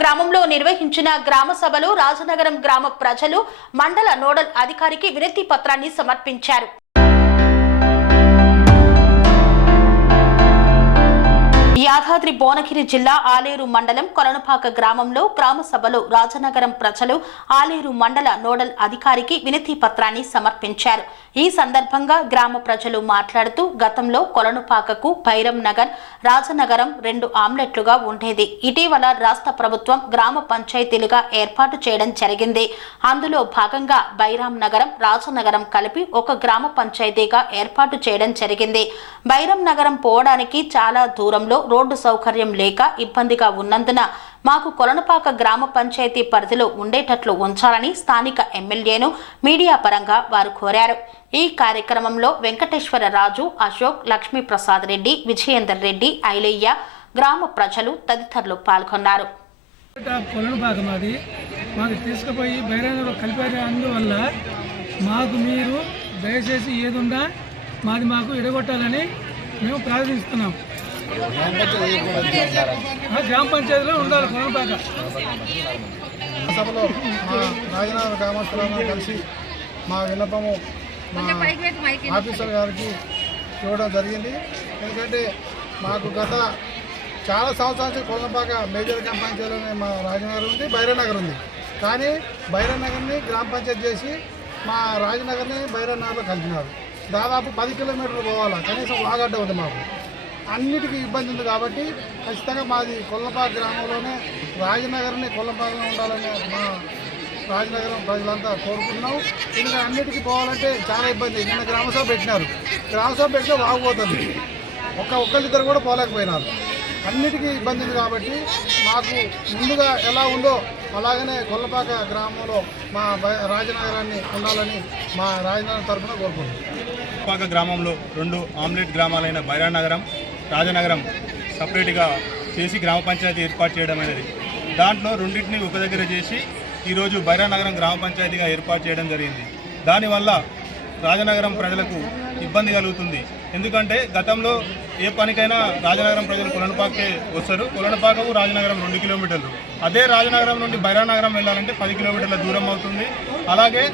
గ్రామంలో నిర్వహించిన గ్రామ సభలో రాజనగరం గ్రామ ప్రజలు మండల నోడల్ అధికారికి వినతి పత్రాన్ని సమర్పించారు. యాదాద్రి భువనగిరి జిల్లా ఆలేరు మండలం కొలనుపాక గ్రామంలో గ్రామ సభలో రాజనగరం ప్రజలు ఆలేరు మండల నోడల్ అధికారికి వినతి పత్రాన్ని సమర్పించారు. ఈ సందర్భంగా గ్రామ ప్రజలు మాట్లాడుతూ గతంలో కొలనుపాకకు భైరం నగర్, రాజనగరం 2 ఆమ్లెట్లుగా ఉండేది. ఇటీవల రాష్ట్ర ప్రభుత్వం గ్రామ పంచాయతీలుగా ఏర్పాటు చేయడం జరిగింది. అందులో భాగంగా బైరాం నగరం, రాజనగరం కలిపి ఒక గ్రామ పంచాయతీగా ఏర్పాటు చేయడం జరిగింది. బైరం నగరం పోవడానికి చాలా దూరంలో రోడ్డు సౌకర్యం లేక ఇబ్బందిగా ఉన్నందున మాకు కొలనుపాక గ్రామ పంచాయతీ పరిధిలో ఉండేటట్లు ఉంచాలని స్థానిక ఎమ్మెల్యేను మీడియా పరంగా వారు కోరారు. ఈ కార్యక్రమంలో వెంకటేశ్వర రాజు, అశోక్, లక్ష్మీప్రసాద్ రెడ్డి, విజయేందర్ రెడ్డి, ఐలయ్య, గ్రామ ప్రజలు తదితరులు పాల్గొన్నారు. మాకు తీసుకుపోయి బైరాంలో కలిపారు. అందువల్ల మాకు మీరు దయచేసి ఏదున్నా మాకు ఎడగొట్టాలని మేము ప్రార్థిస్తున్నాం. గ్రామ పంచాయతీలో ఉండాలి కొలనుపాక. సభలో మా రాజనగర గ్రామస్తులను కలిసి మా విన్నపము మా ఆఫీసర్ గారికి ఇవ్వడం జరిగింది. ఎందుకంటే మాకు గత చాలా సంవత్సరాల నుంచి కొలనుపాక మేజర్ గ్రామ పంచాయతీలోనే మా రాజనగర్ ఉంది, బైరానగర్ ఉంది. కానీ బైరానగర్ని గ్రామ పంచాయతీ చేసి మా రాజనగర్ని బైరానగర్లో కలిపినారు. దాదాపు 10 కిలోమీటర్లు పోవాలా, కనీసం వాగడ్డ ఉంది. మాకు అన్నిటికీ ఇబ్బంది ఉంది. కాబట్టి ఖచ్చితంగా మాది కొలనుపాక గ్రామంలోనే రాజనగర్ని కొలనుపాకలో ఉండాలని మా రాజనగరం ప్రజలంతా కోరుకుంటున్నాం. ఎందుకంటే అన్నిటికీ పోవాలంటే చాలా ఇబ్బంది. నిన్న గ్రామసభ పెట్టినారు. గ్రామసభ పెట్టినా వాగిపోతుంది. ఒక్కరిద్దరు కూడా పోలేకపోయినారు. అన్నిటికీ ఇబ్బంది ఉంది. కాబట్టి మాకు ముందుగా ఎలా ఉందో అలాగనే కొలనుపాక గ్రామంలో మా రాజనగరాన్ని ఉండాలని మా రాజనగరం తరఫున కోరుకుంటున్నాం. కొలనుపాక గ్రామంలో 2 ఆమ్లెట్ గ్రామాలైన బైరాం నగరం, రాజనగరం సపరేట్గా చేసి గ్రామ పంచాయతీ ఏర్పాటు చేయడం అనేది, దాంట్లో రెండింటిని ఒక దగ్గర చేసి ఈరోజు బైరాం నగరం గ్రామ పంచాయతీగా ఏర్పాటు చేయడం జరిగింది. దానివల్ల రాజనగరం ప్రజలకు ఇబ్బంది కలుగుతుంది. ఎందుకంటే గతంలో ఏ పనికైనా రాజనగరం ప్రజలు కొలనుపాకే వస్తారు. కొలనుపాకకు రాజనగరం 2 కిలోమీటర్లు. అదే రాజనగరం నుండి బైరాం నగరం వెళ్ళాలంటే 10 కిలోమీటర్ల దూరం అవుతుంది. అలాగే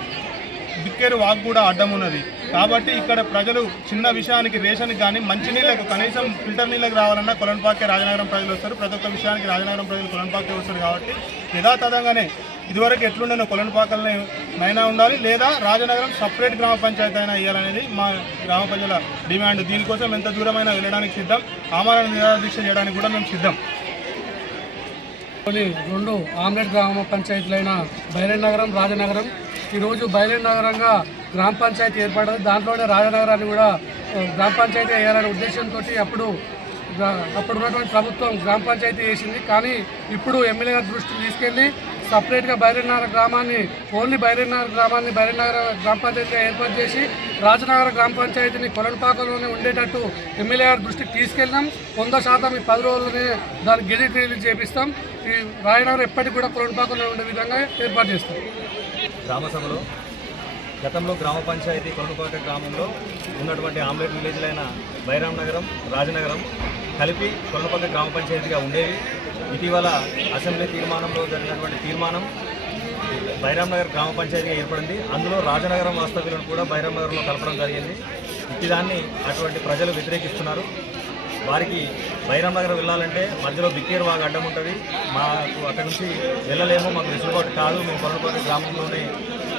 బిక్కేరు వాక్ కూడా అడ్డం ఉన్నది. కాబట్టి ఇక్కడ ప్రజలు చిన్న విషయానికి రేషన్కి కానీ మంచినీళ్ళకు కనీసం ఫిల్టర్ నీళ్ళకి రావాలన్నా కొలనుపాకే రాజనగరం ప్రజలు వస్తారు. ప్రతి ఒక్క విషయానికి రాజనగరం ప్రజలు కొలనుపాకే వస్తారు. కాబట్టి యథాతథంగానే ఇదివరకు ఎట్లుండేనో కొలనుపాకలనైనా ఉండాలి, లేదా రాజనగరం సపరేట్ గ్రామ పంచాయతీ అయినా ఇవ్వాలనేది మా గ్రామ ప్రజల డిమాండ్. దీనికోసం ఎంత దూరమైనా వెళ్ళడానికి సిద్ధం. ఆమరణ నిరాదీక్ష చేయడానికి కూడా మేము సిద్ధం. 2 ఆమ్లెట్ గ్రామ పంచాయతీలైన బైరాం నగరం, రాజనగరం ఈరోజు బైరాం నగరంగా గ్రామ పంచాయతీ ఏర్పడింది. దాంట్లోనే రాజనగరాన్ని కూడా గ్రామ పంచాయతీ వేయాలనే ఉద్దేశంతో అప్పుడు ఉన్నటువంటి ప్రభుత్వం గ్రామ పంచాయతీ చేసింది. కానీ ఇప్పుడు ఎమ్మెల్యే గారి దృష్టికి తీసుకెళ్లి సపరేట్గా బైరాం నగర గ్రామాన్ని, ఓన్లీ బైరాం నగర గ్రామాన్ని బైరాం నగర గ్రామ పంచాయతీగా ఏర్పాటు చేసి రాజనగర గ్రామ పంచాయతీని కొలనుపాకలోనే ఉండేటట్టు ఎమ్మెల్యే గారి దృష్టికి తీసుకెళ్ళినాం. 100% ఈ 10 రోజుల్లోనే దాన్ని గెజిట్ రిలీజ్ చేపిస్తాం. ఈ రాజనగరం ఎప్పటికి కూడా కొలనుపాకలో ఉండే విధంగా ఏర్పాటు చేస్తాం. గ్రామసభలో గతంలో గ్రామ పంచాయతీ కొలనుపాక గ్రామంలో ఉన్నటువంటి ఆమ్లెట్ విలేజ్లైన బైరాం నగరం, రాజనగరం కలిపి కొలనుపాక గ్రామ పంచాయతీగా ఉండేవి. ఇటీవల అసెంబ్లీ తీర్మానంలో జరిగినటువంటి తీర్మానం బైరాం నగర్ గ్రామ పంచాయతీగా ఏర్పడింది. అందులో రాజనగరం వాస్తవ్యులను కూడా బైరాం నగర్లో కలపడం జరిగింది. ఇదాన్ని అటువంటి ప్రజలు వ్యతిరేకిస్తున్నారు. వారికి బైరాం నగర్ వెళ్ళాలంటే మధ్యలో బిక్కేరు వాగు అడ్డం ఉంటుంది. మాకు అక్కడి నుంచి వెళ్ళలేము, మాకు వెసులుబాటు కాదు. మేము కొలనుపాక గ్రామంలోనే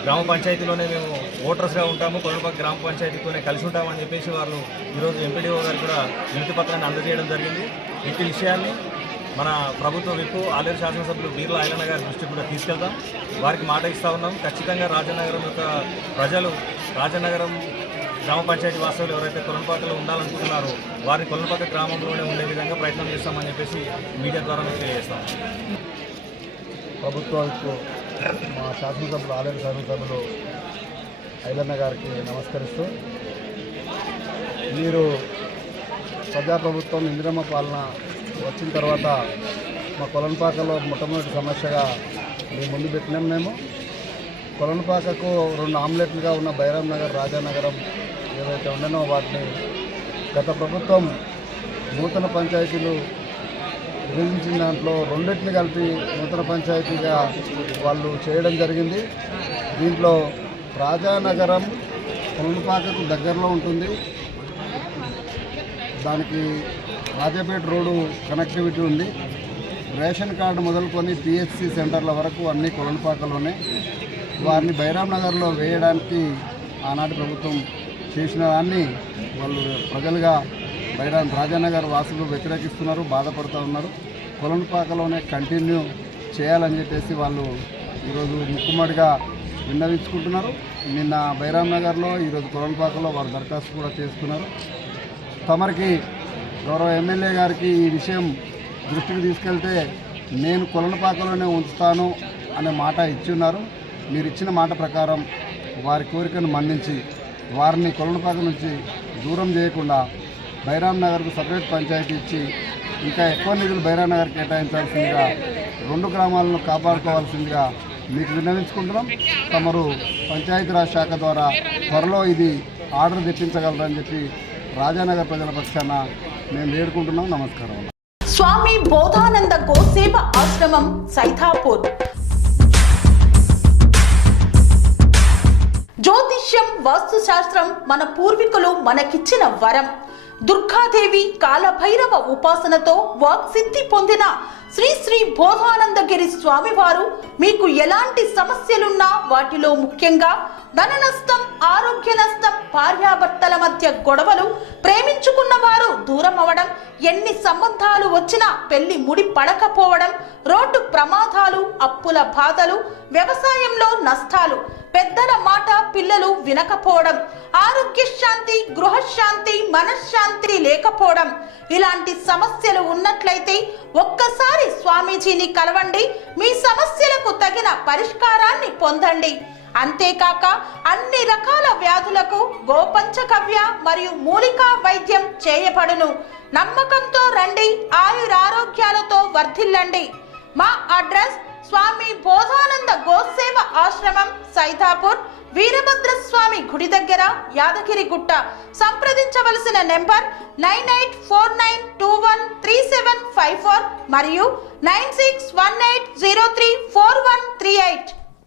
గ్రామ పంచాయతీలోనే మేము ఓటర్స్గా ఉంటాము, కొలనుపాక గ్రామ పంచాయతీతోనే కలిసి ఉంటామని చెప్పేసి వాళ్ళు ఈరోజు ఎంపీడీఓ గారు కూడా వినతి పత్రాన్ని అందజేయడం జరిగింది. ఇట్టి విషయాన్ని మన ప్రభుత్వ విప్పు ఆలేరు శాసనసభ్యులు బీర్లా ఐలన్న గారి దృష్టికి కూడా తీసుకెళ్తాం. వారికి మాట ఇస్తూ ఉన్నాం. ఖచ్చితంగా రాజనగరం యొక్క ప్రజలు, రాజనగరం గ్రామ పంచాయతీ వాస్తవులు ఎవరైతే కొలనుపాకలో ఉండాలనుకుంటున్నారో వారిని కొలనుపాక గ్రామంలోనే ఉండే విధంగా ప్రయత్నం చేస్తామని చెప్పేసి మీడియా ద్వారా మీకు తెలియజేస్తాం. ప్రభుత్వానికి మా శాసనసభ్యులు ఆలేరు శాసనసభ్యులు ఐలన్న గారికి నమస్కరిస్తూ, మీరు ప్రజాప్రభుత్వం ఇందిరమ్మ పాలన వచ్చిన తర్వాత మా కొలనుపాకలో మొట్టమొదటి సమస్యగా మీ ముందు పెట్టినాం. మేము కొలనుపాకకు 2 ఆమ్లెట్లుగా ఉన్న బైరాం నగర్, రాజానగరం ఏవైతే ఉండనో వాటిని గత ప్రభుత్వం నూతన పంచాయతీలు విభజించిన దాంట్లో రెండింటిని కలిపి నూతన పంచాయతీగా వాళ్ళు చేయడం జరిగింది. దీంట్లో రాజానగరం కొలనుపాకకు దగ్గరలో ఉంటుంది. దానికి రాజాపేట రోడ్డు కనెక్టివిటీ ఉంది. రేషన్ కార్డు మొదలుకొని పిహెచ్సి సెంటర్ల వరకు అన్ని కొలనుపాకలోనే. వారిని బైరామ్ నగర్లో వేయడానికి ఆనాటి ప్రభుత్వం చేసిన దాన్ని వాళ్ళు ప్రజలుగా రాజానగర్ వాసులు వ్యతిరేకిస్తున్నారు, బాధపడుతూ ఉన్నారు. కొలనుపాకలోనే కంటిన్యూ చేయాలని చెప్పేసి వాళ్ళు ఈరోజు ముక్కుమ్మడిగా విన్నవించుకుంటున్నారు. నిన్న బైరామ్ నగర్లో, ఈరోజు కొలనుపాకలో వారు దరఖాస్తు కూడా చేసుకున్నారు. తమరికి గౌరవ ఎమ్మెల్యే గారికి ఈ విషయం దృష్టికి తీసుకెళ్తే నేను కొలనుపాకలోనే ఉంచుతాను అనే మాట ఇచ్చున్నారు. మీరు ఇచ్చిన మాట ప్రకారం వారి కోరికను మన్నించి వారిని కొలనుపాక నుంచి దూరం చేయకుండా బైరామ్ నగర్కు సపరేట్ పంచాయతీ ఇచ్చి ఇంకా ఎక్కువ నిధులు బైరామ్ నగర్ కేటాయించాల్సిందిగా, 2 గ్రామాలను కాపాడుకోవాల్సిందిగా మీకు విన్నవించుకుంటున్నాం. తమరు పంచాయతీరాజ్ శాఖ ద్వారా త్వరలో ఇది ఆర్డర్ తెప్పించగలరని చెప్పి రాజానగర్ ప్రజల పక్షాన మేము వేడుకుంటున్నాం. నమస్కారం. స్వామి బోధానంద గోసేవ ఆశ్రమం సైథాపూర్. జ్యోతిష్యం, వాస్తుశాస్త్రం మన పూర్వీకులు మనకిచ్చిన వరం. దుర్గాదేవి, కాలభైరవ ఉపాసనతో వాక్సిద్ధి పొందిన శ్రీ శ్రీ బోధానందగిరి స్వామివారు మీకు ఎలాంటి సమస్యలున్నా, వాటిలో ముఖ్యంగా ధన నష్టం, ఆరోగ్య నష్టం, భార్యాభర్తల మధ్య గొడవలు, ప్రేమించుకున్న వారు దూరం అవడం, ఎన్ని సంబంధాలు వచ్చినా పెళ్లి ముడి పడకపోవడం, రోడ్డు ప్రమాదాలు, అప్పుల బాధలు, వ్యవసాయంలో నష్టాలు, పెద్దల మాట పిల్లలు వినకపోవడం, ఆరోగ్య శాంతి, గృహశాంతి, మనశ్శాంతి లేకపోవడం, ఇలాంటి సమస్యలు ఉన్నట్లయితే ఒక్కసారి స్వామీజీని కలవండి. మీ సమస్యలకు తగిన పరిష్కారాన్ని పొందండి. అంతేకాక అన్ని రకాల వ్యాధులకు గోపంచకవ్య మరియు మూలికా వైద్యం చేయబడును. నమ్మకంతో రండి, ఆయురారోగ్యాలతో వర్ధిల్లండి. మా అడ్రస్ స్వామి బోధానంద గోసేవ ఆశ్రమం, సైథాపూర్, వీరభద్రస్వామి గుడి దగ్గర, యాదగిరిగుట్ట. సంప్రదించవలసిన నెంబర్ 9849213754 మరియు 9618034138.